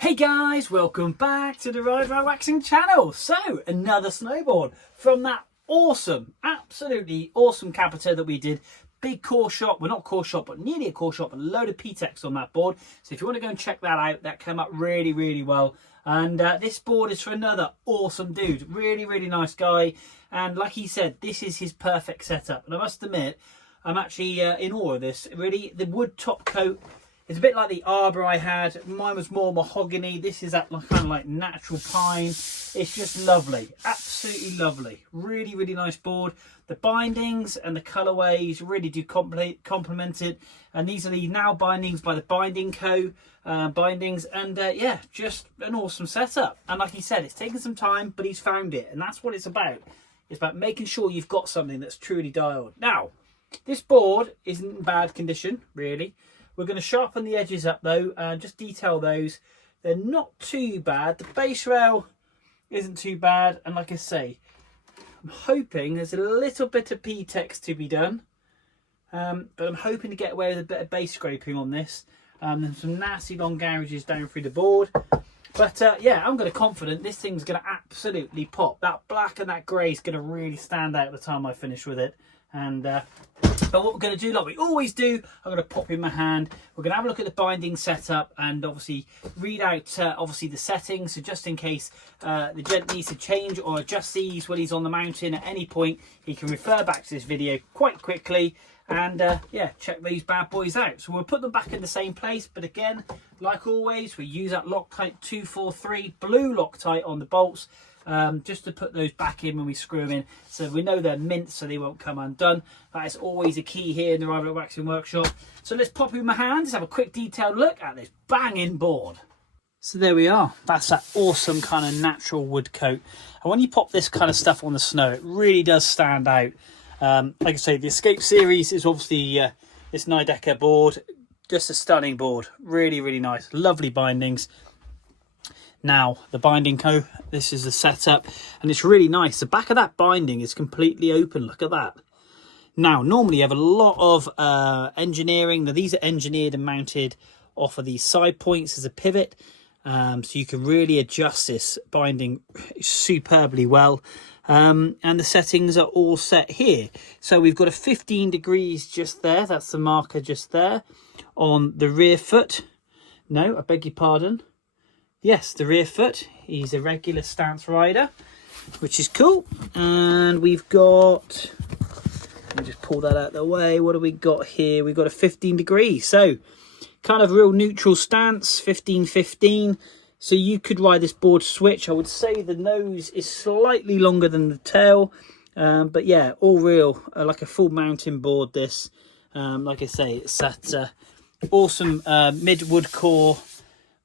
Hey guys, welcome back to the Ride Around Waxing channel. So, another snowboard from that awesome, absolutely awesome Capita that we did. Big core shot, well not core shot, but nearly a core shot, but a load of PTEX on that board. So if you want to go and check that out, that came up really, really well. And this board is for another awesome dude, really nice guy. And like he said, this is his perfect setup. And I must admit, I'm actually in awe of this. Really, the wood top coat, it's a bit like the arbor I had. Mine was more mahogany. This is that kind of like natural pine. It's just lovely, absolutely lovely. Really nice board. The bindings and the colorways really do complement it. And these are the now bindings by the Binding Co. Bindings. And yeah, just an awesome setup. And like he said, it's taken some time, but he's found it. And that's what it's about. It's about making sure you've got something that's truly dialed. Now, this board isn't in bad condition, really. We're going to sharpen the edges up though and just detail those. They're not too bad. The base rail isn't too bad. And like I say, I'm hoping there's a little bit of PTEX to be done. But I'm hoping to get away with a bit of base scraping on this. There's some nasty long gouges down through the board. But yeah, I'm going to confident this thing's going to absolutely pop. That black and that grey is going to really stand out the time I finish with it. And but what we're going to do, like we always do, I'm going to pop in my hand. We're going to have a look at the binding setup and obviously read out obviously the settings. So just in case the gent needs to change or adjust these when he's on the mountain at any point, he can refer back to this video quite quickly and yeah, check these bad boys out. So we'll put them back in the same place. But again, like always, we use that Loctite 243 blue Loctite on the bolts. Just to put those back in when we screw them in, so we know they're mint, so they won't come undone. That is always a key here in the Ride Around Waxing workshop. So let's pop in my hand, let's have a quick detailed look at this banging board. So there we are. That's that awesome kind of natural wood coat. And when you pop this kind of stuff on the snow, it really does stand out. Like I say, the Escape series is obviously this NIDECKER board. Just a stunning board. Really nice. Lovely bindings. Now, the Binding Co, this is the setup, and it's really nice. The back of that binding is completely open. Look at that. Now, normally you have a lot of engineering. Now, these are engineered and mounted off of these side points as a pivot. So you can really adjust this binding superbly well. And the settings are all set here. So we've got a 15 degrees just there. That's the marker just there. On the rear foot. No, I beg your pardon. Yes, the rear foot. He's a regular stance rider, which is cool. And we've got, let me just pull that out of the way. What do we got here? We've got a 15 degrees. So kind of real neutral stance, 15-15. So you could ride this board switch. I would say the nose is slightly longer than the tail. But yeah, all real, like a full mountain board this. Like I say, it's that awesome mid-wood core.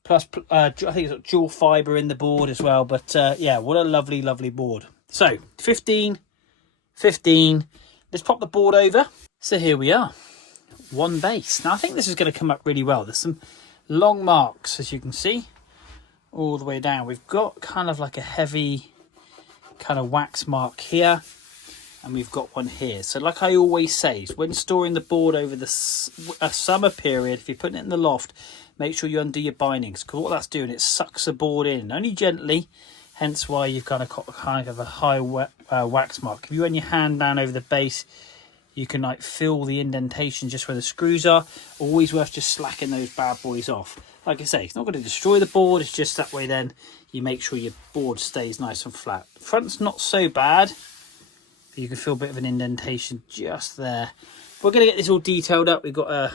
Plus, I think it's got dual fibre in the board as well. But yeah, what a lovely board. So, 15, 15. Let's pop the board over. So here we are. One base. Now, I think this is going to come up really well. There's some long marks, as you can see, all the way down. We've got kind of like a heavy kind of wax mark here. And we've got one here. So like I always say, when storing the board over the summer period, if you're putting it in the loft, make sure you undo your bindings, because what that's doing, it sucks the board in, only gently, hence why you've got kind of a high wax mark. If you run your hand down over the base, you can like feel the indentation just where the screws are. Always worth just slacking those bad boys off. Like I say, it's not going to destroy the board, it's just that way then you make sure your board stays nice and flat. The front's not so bad. You can feel a bit of an indentation just there. We're going to get this all detailed up. We've got a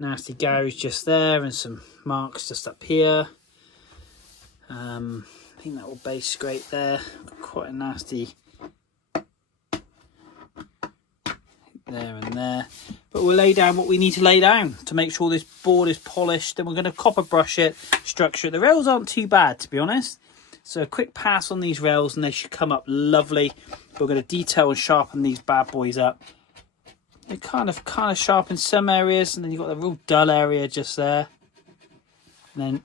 nasty gouge just there and some marks just up here. I think that will base scrape there. Got quite a nasty there and there. But we'll lay down what we need to lay down to make sure this board is polished. Then we're going to copper brush it, structure it. The rails aren't too bad, to be honest. So a quick pass on these rails and they should come up lovely. We're going to detail and sharpen these bad boys up. It kind of sharpen some areas, and then you've got the real dull area just there. And then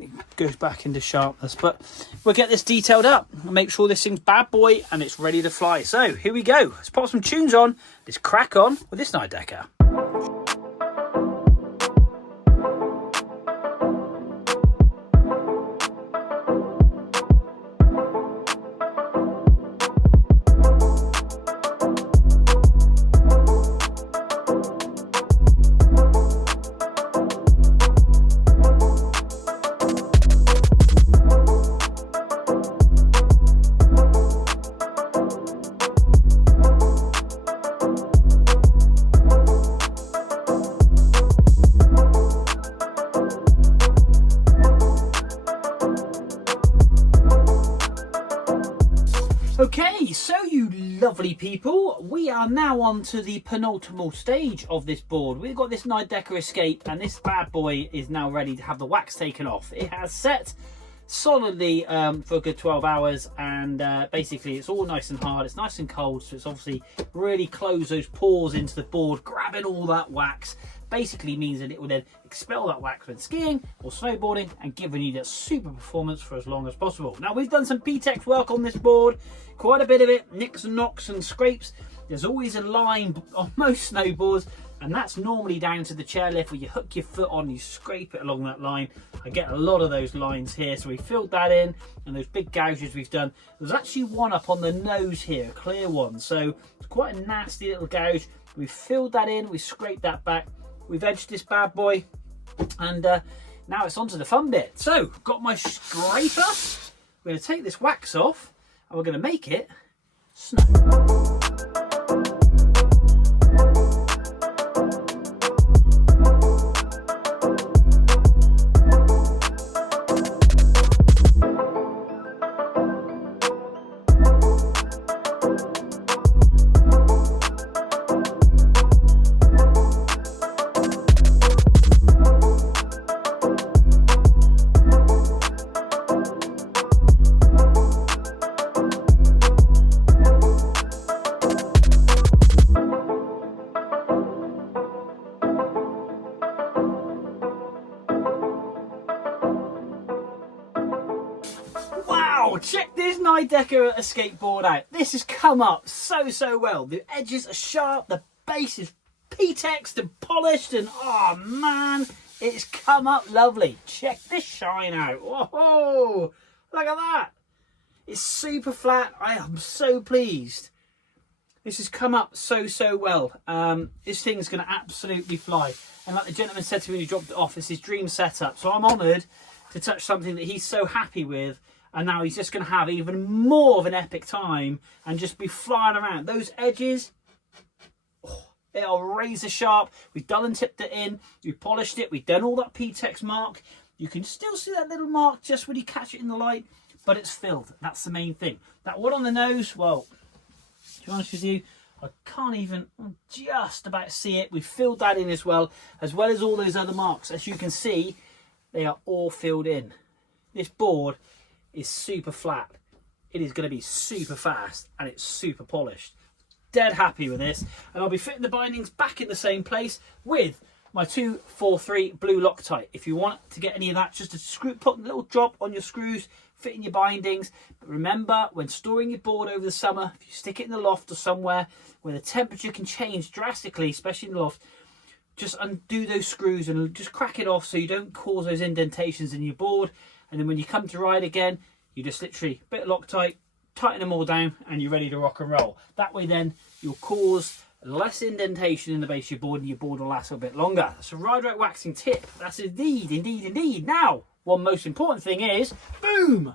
it goes back into sharpness. But we'll get this detailed up and make sure this thing's bad boy and it's ready to fly. So here we go. Let's pop some tunes on. Let's crack on with this NIDECKER. lovely people, we are now on to the penultimate stage of this board. We've got this NIDECKER Escape, and this bad boy is now ready to have the wax taken off. It has set solidly for a good 12 hours, and basically it's all nice and hard, it's nice and cold, so it's obviously really closed those pores into the board, grabbing all that wax. Basically means that it will then expel that wax when skiing or snowboarding and giving you that super performance for as long as possible. Now, we've done some PTEX work on this board, quite a bit of it, nicks and knocks and scrapes. There's always a line on most snowboards, and that's normally down to the chairlift where you hook your foot on, you scrape it along that line. I get a lot of those lines here, so we filled that in, and those big gouges we've done. There's actually one up on the nose here, a clear one, so it's quite a nasty little gouge. We've filled that in, we scraped that back, we've edged this bad boy, and now it's on to the fun bit. So, got my scraper, we're going to take this wax off, and we're going to make it snow. Check this NIDECKER Escape board out. This has come up so well. The edges are sharp, the base is PTEX'd and polished, and oh man, it's come up lovely. Check this shine out. Whoa, look at that. It's super flat. I am so pleased. This has come up so well. This thing's going to absolutely fly. And like the gentleman said to me when he dropped it off, it's his dream setup. So I'm honoured to touch something that he's so happy with. And now he's just going to have even more of an epic time and just be flying around. Those edges, they are razor sharp. We've dull and tipped it in. We've polished it. We've done all that PTEX mark. You can still see that little mark just when you catch it in the light, but it's filled. That's the main thing. That one on the nose, well, to be honest with you, I can't even just about see it. We've filled that in as well as all those other marks. As you can see, they are all filled in. This board is super flat. It is going to be super fast, and it's super polished. Dead happy with this, and I'll be fitting the bindings back in the same place with my 243 blue Loctite. If you want to get any of that, just put a little drop on your screws, fit in your bindings. But remember, when storing your board over the summer, if you stick it in the loft or somewhere where the temperature can change drastically, especially in the loft, just undo those screws and just crack it off so you don't cause those indentations in your board. And then when you come to ride again, you just literally bit of Loctite, tighten them all down, and you're ready to rock and roll. That way then you'll cause less indentation in the base of your board, and your board will last a bit longer. That's a Ride Right waxing tip. That's indeed. Now, one most important thing is, boom,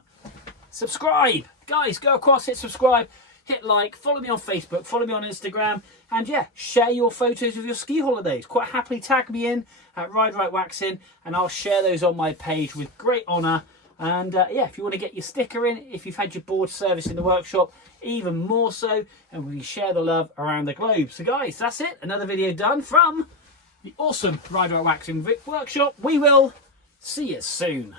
subscribe. Guys, go across, hit subscribe, hit like, follow me on Facebook, follow me on Instagram, and yeah, share your photos of your ski holidays. Quite happily tag me in at Ride Right Waxing, and I'll share those on my page with great honour. And yeah, if you want to get your sticker in, if you've had your board serviced in the workshop, even more so, and we can share the love around the globe. So guys, that's it. Another video done from the awesome Ride Right Waxing workshop. We will see you soon.